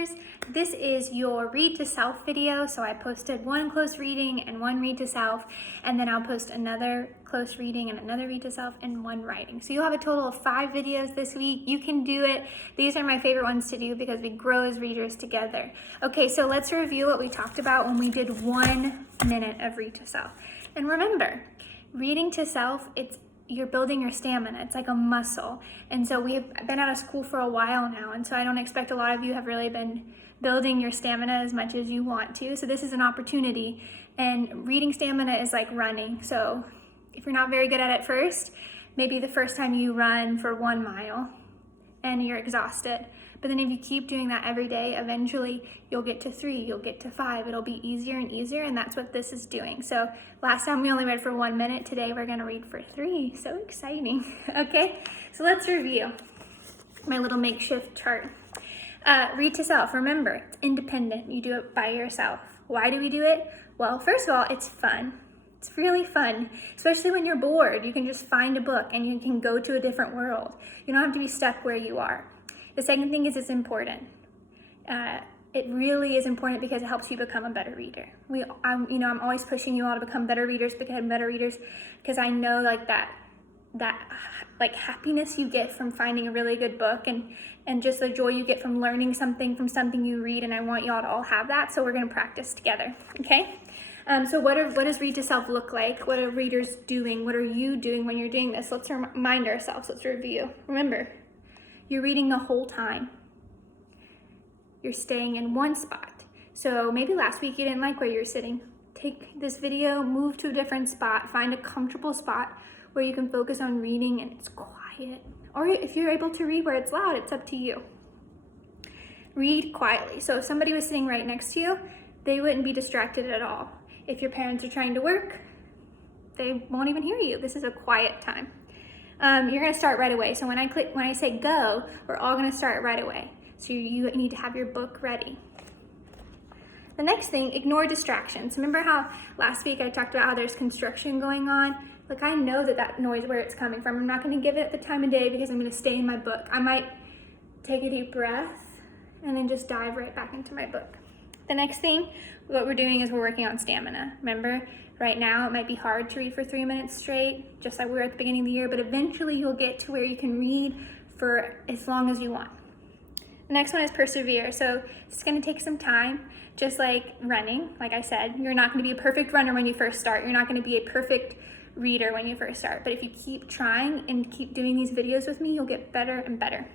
readers. This is your read to self video. So I posted one close reading and one read to self, and then I'll post another close reading and another read to self and one writing. So you'll have a total of 5 videos this week. You can do it. These are my favorite ones to do because we grow as readers together. Okay, so let's review what we talked about when we did 1 minute of read to self. And remember, reading to self, you're building your stamina. It's like a muscle. And so we have been out of school for a while now. And so I don't expect a lot of you have really been building your stamina as much as you want to. So this is an opportunity. And reading stamina is like running. So if you're not very good at it first, maybe the first time you run for 1 mile and you're exhausted. But then if you keep doing that every day, eventually you'll get to 3, you'll get to 5. It'll be easier and easier, and that's what this is doing. So last time we only read for 1 minute. Today we're gonna read for 3. So exciting. Okay, so let's review my little makeshift chart. Read to self, remember, it's independent. You do it by yourself. Why do we do it? Well, first of all, it's fun. It's really fun, especially when you're bored. You can just find a book and you can go to a different world. You don't have to be stuck where you are. The second thing is it's important. It really is important because it helps you become a better reader. I'm always pushing you all to become better readers, because I know that happiness you get from finding a really good book and just the joy you get from learning something from something you read, and I want y'all to all have that, so we're gonna practice together, okay? So what does read to self look like? What are readers doing? What are you doing when you're doing this? Let's remind ourselves, let's review. Remember, you're reading the whole time. You're staying in one spot. So maybe last week you didn't like where you're sitting. Take this video, move to a different spot, find a comfortable spot where you can focus on reading and it's quiet. Or if you're able to read where it's loud, it's up to you. Read quietly. So if somebody was sitting right next to you, they wouldn't be distracted at all. If your parents are trying to work, they won't even hear you. This is a quiet time. You're gonna start right away. So when I say go, we're all gonna start right away. So you need to have your book ready. The next thing, ignore distractions. Remember how last week I talked about how there's construction going on? Like, I know that noise, where it's coming from. I'm not gonna give it the time of day because I'm gonna stay in my book. I might take a deep breath and then just dive right back into my book. The next thing, what we're doing is we're working on stamina. Remember, right now it might be hard to read for 3 minutes straight, just like we were at the beginning of the year, but eventually you'll get to where you can read for as long as you want. The next one is persevere. So it's gonna take some time, just like running. Like I said, you're not gonna be a perfect runner when you first start. You're not gonna be a perfect reader when you first start, but if you keep trying and keep doing these videos with me, you'll get better and better.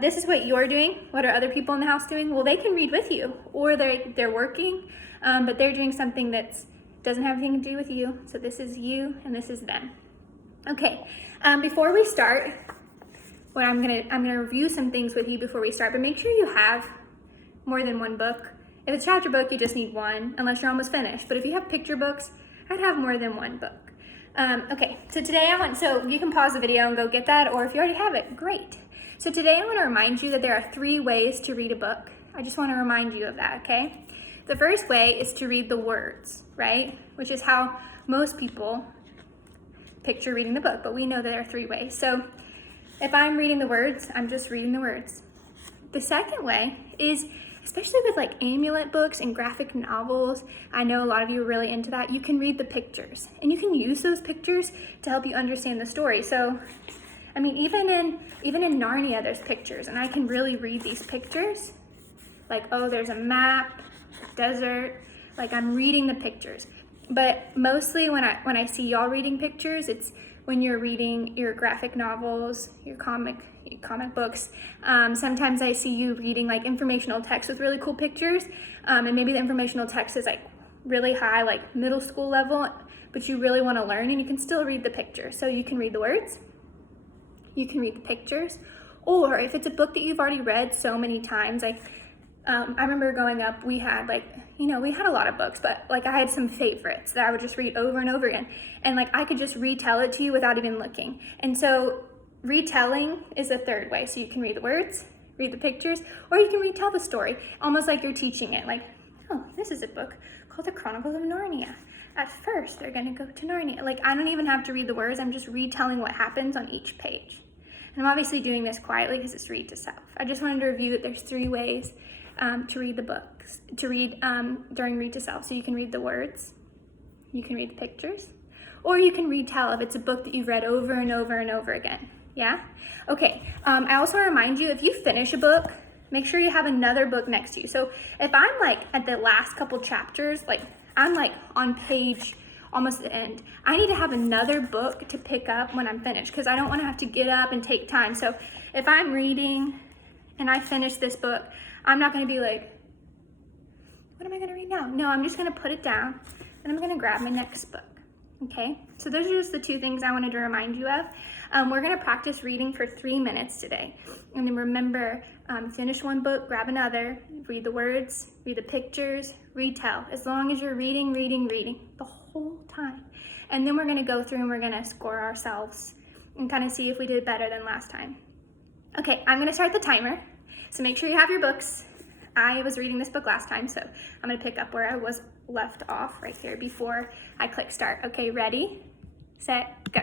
This is what you're doing. What are other people in the house doing? Well, they can read with you, or they're working, but they're doing something that doesn't have anything to do with you. So this is you and this is them. Okay, before we start, I'm gonna review some things with you before we start, but make sure you have more than one book. If it's a chapter book, you just need one, unless you're almost finished. But if you have picture books, I'd have more than one book. Okay, so today so you can pause the video and go get that, or if you already have it, great. So today I want to remind you that there are 3 ways to read a book. I just want to remind you of that, okay? The first way is to read the words, right? Which is how most people picture reading the book, but we know that there are 3 ways. So if I'm reading the words, I'm just reading the words. The second way is, especially with like amulet books and graphic novels, I know a lot of you are really into that, you can read the pictures and you can use those pictures to help you understand the story. So, I mean, even in Narnia, there's pictures, and I can really read these pictures. Like, oh, there's a map, desert, like I'm reading the pictures. But mostly when I see y'all reading pictures, it's when you're reading your graphic novels, your comic books. Sometimes I see you reading like informational text with really cool pictures, and maybe the informational text is like really high, like middle school level, but you really want to learn, and you can still read the pictures. So you can read the words, you can read the pictures, or if it's a book that you've already read so many times, like I remember growing up, we had a lot of books, but like I had some favorites that I would just read over and over again, and like I could just retell it to you without even looking. And so retelling is the third way. So you can read the words, read the pictures, or you can retell the story, almost like you're teaching it. Like, oh, this is a book called The Chronicles of Narnia. At first, they're gonna go to Narnia. Like, I don't even have to read the words. I'm just retelling what happens on each page. And I'm obviously doing this quietly because it's read to self. I just wanted to review that there's 3 ways to read the books, to read during read to self. So you can read the words, you can read the pictures, or you can read tell if it's a book that you've read over and over and over again. Yeah? Okay. I also want to remind you, if you finish a book, make sure you have another book next to you. So if I'm like at the last couple chapters, like I'm like on page almost the end, I need to have another book to pick up when I'm finished, because I don't want to have to get up and take time. So if I'm reading and I finish this book, I'm not going to be like, what am I going to read now? No, I'm just going to put it down and I'm going to grab my next book. Okay, so those are just the 2 things I wanted to remind you of. We're going to practice reading for 3 minutes today. And then remember, finish one book, grab another, read the words, read the pictures, read tell. As long as you're reading the whole time. And then we're going to go through and we're going to score ourselves and kind of see if we did better than last time. Okay, I'm going to start the timer. So make sure you have your books. I was reading this book last time, so I'm going to pick up where I was left off right here before I click start. Okay, ready, set, go.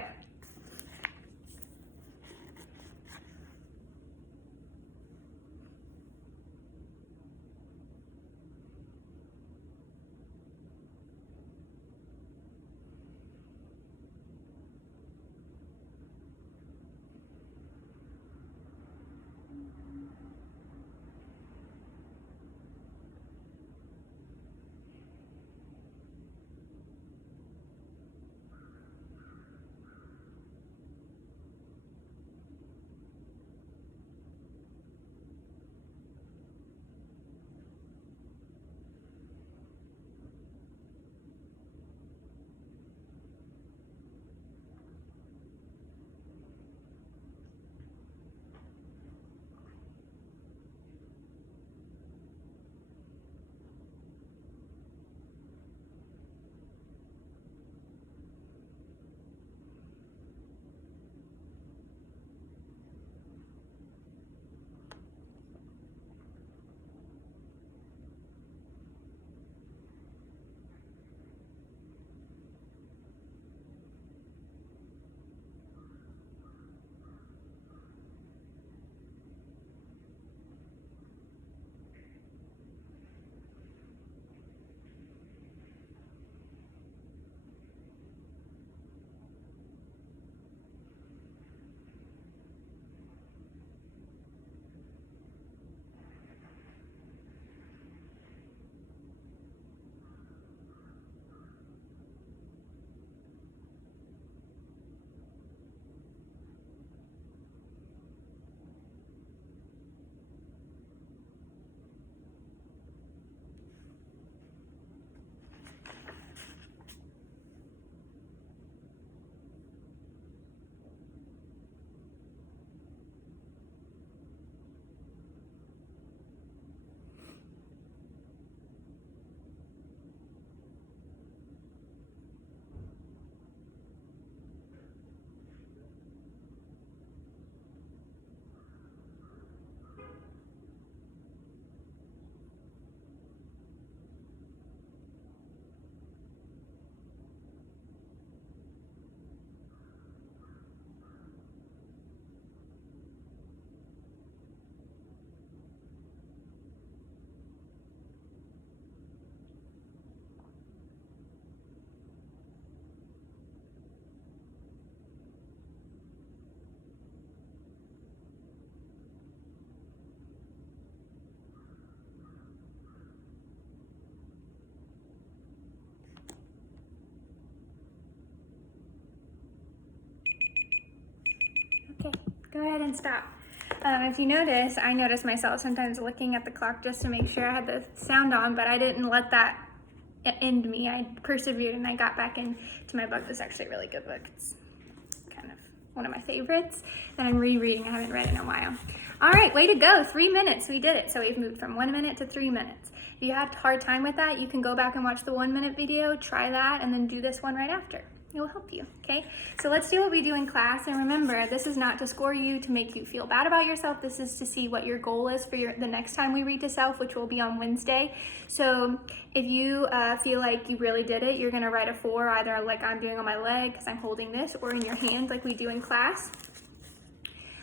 Okay, go ahead and stop. If you notice, I notice myself sometimes looking at the clock just to make sure I had the sound on, but I didn't let that end me. I persevered and I got back into my book. This is actually a really good book. It's kind of one of my favorites that I'm rereading. I haven't read in a while. All right, way to go. 3 minutes. We did it. So we've moved from 1 minute to 3 minutes. If you had a hard time with that, you can go back and watch the 1 minute video, try that, and then do this one right after. It will help you, okay? So let's do what we do in class. And remember, this is not to score you, to make you feel bad about yourself. This is to see what your goal is for the next time we read to self, which will be on Wednesday. So if you feel like you really did it, you're gonna write a 4, either like I'm doing on my leg because I'm holding this, or in your hand like we do in class.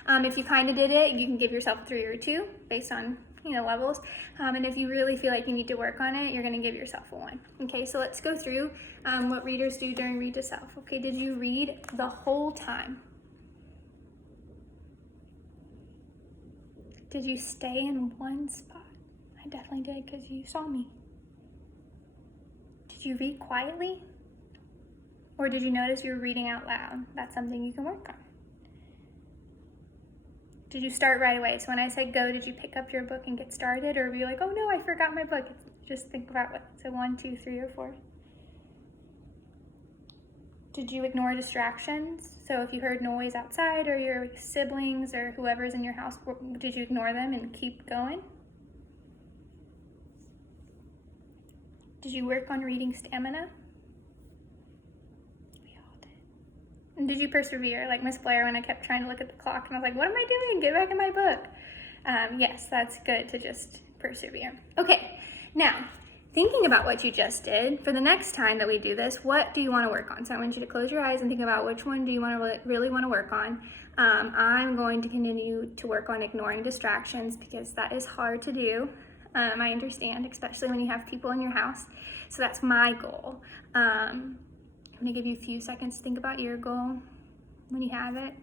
If you kind of did it, you can give yourself a 3 or a 2 based on levels. And if you really feel like you need to work on it, you're going to give yourself a 1. Okay, so let's go through what readers do during Read to Self. Okay, did you read the whole time? Did you stay in one spot? I definitely did because you saw me. Did you read quietly? Or did you notice you were reading out loud? That's something you can work on. Did you start right away? So when I said go, did you pick up your book and get started? Or were you like, oh no, I forgot my book? Just think about what. So 1, 2, 3, or 4. Did you ignore distractions? So if you heard noise outside or your siblings or whoever's in your house, did you ignore them and keep going? Did you work on reading stamina? We all did. And did you persevere? Like Miss Blair, when I kept trying to look at the clock and I was like, what am I doing? Get back in my book. Yes, that's good to just persevere. Okay, now, thinking about what you just did, for the next time that we do this, what do you want to work on? So I want you to close your eyes and think about which one do you want to really want to work on. I'm going to continue to work on ignoring distractions because that is hard to do. I understand, especially when you have people in your house. So that's my goal. I'm going to give you a few seconds to think about your goal. When you have it,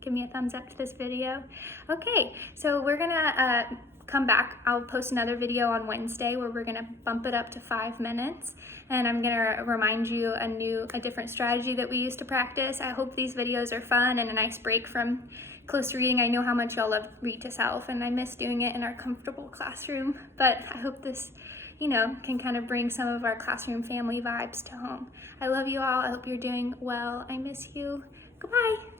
give me a thumbs up to this video. Okay, so we're going to come back. I'll post another video on Wednesday where we're going to bump it up to 5 minutes. And I'm going to remind you a different strategy that we use to practice. I hope these videos are fun and a nice break from close reading. I know how much y'all love Read to Self, and I miss doing it in our comfortable classroom, but I hope this, can kind of bring some of our classroom family vibes to home. I love you all. I hope you're doing well. I miss you. Goodbye.